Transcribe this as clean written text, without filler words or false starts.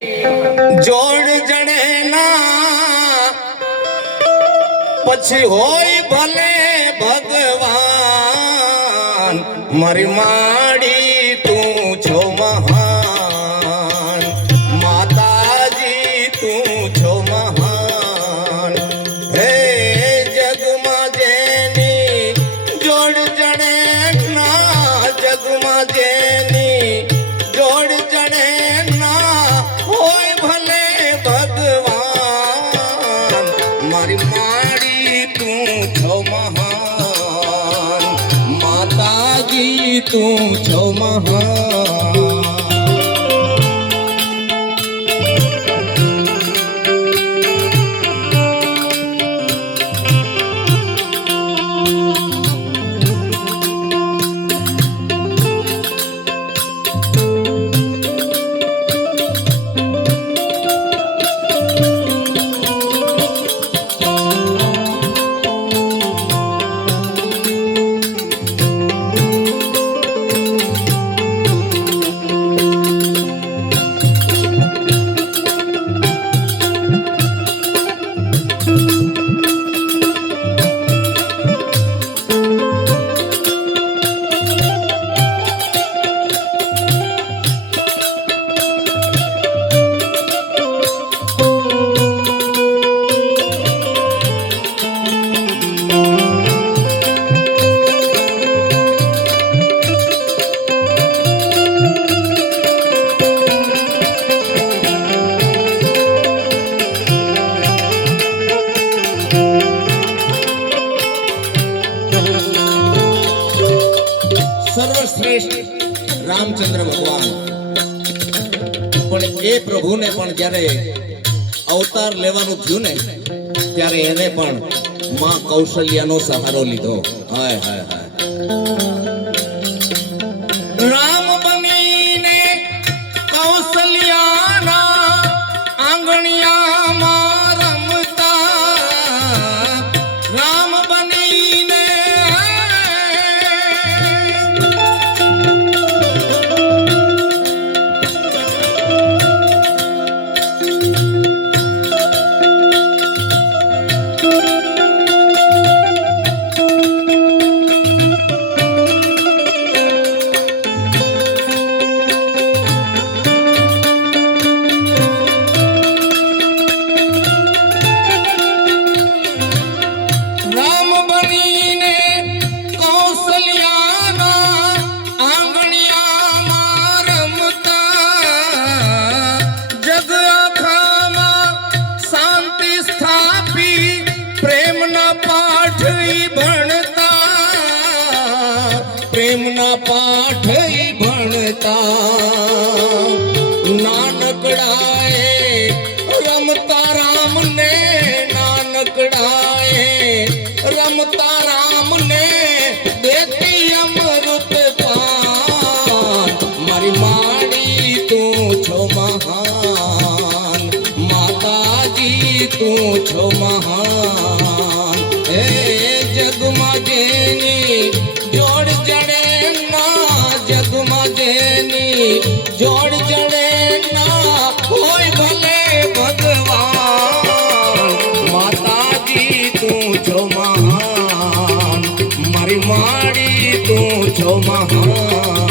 જોડ જણે ના પછી હોય ભલે ભગવાન મારી માડી તું છો મહાન માતાજી તું છો મહાન હે જગમાં જેની જોડ જણે ના જગમાં જેની જોડ જણે ના હોય ભલે ભગવાન મારી માડી તું છો મહાન માતાજી તું છો મહાન સર્વશ્રેષ્ઠ રામચંદ્ર ભગવાન પણ એ પ્રભુને પણ જ્યારે અવતાર લેવાનું થયું ને ત્યારે એને પણ માં કૌશલ્યાનો સહારો લીધો હાય હાય હાય રામ બનીને કૌશલ્યાના આંગણિયામાં રમતા રામ બનીને પ્રેમના પાઠ ભણતા નાનકડાએ રમતા રામને નાનકડાએ રમતા રામને દેતી અમૃત પાન મારી માડી તું છો મહાન માતાજી તું છો મહાન હે જગમાં જેની જોડ જડે ના જગમાં જેની જોડ જડે ના હોય ભલે ભગવાન માતાજી તું છો મહાન મારી માડી તું છો મહાન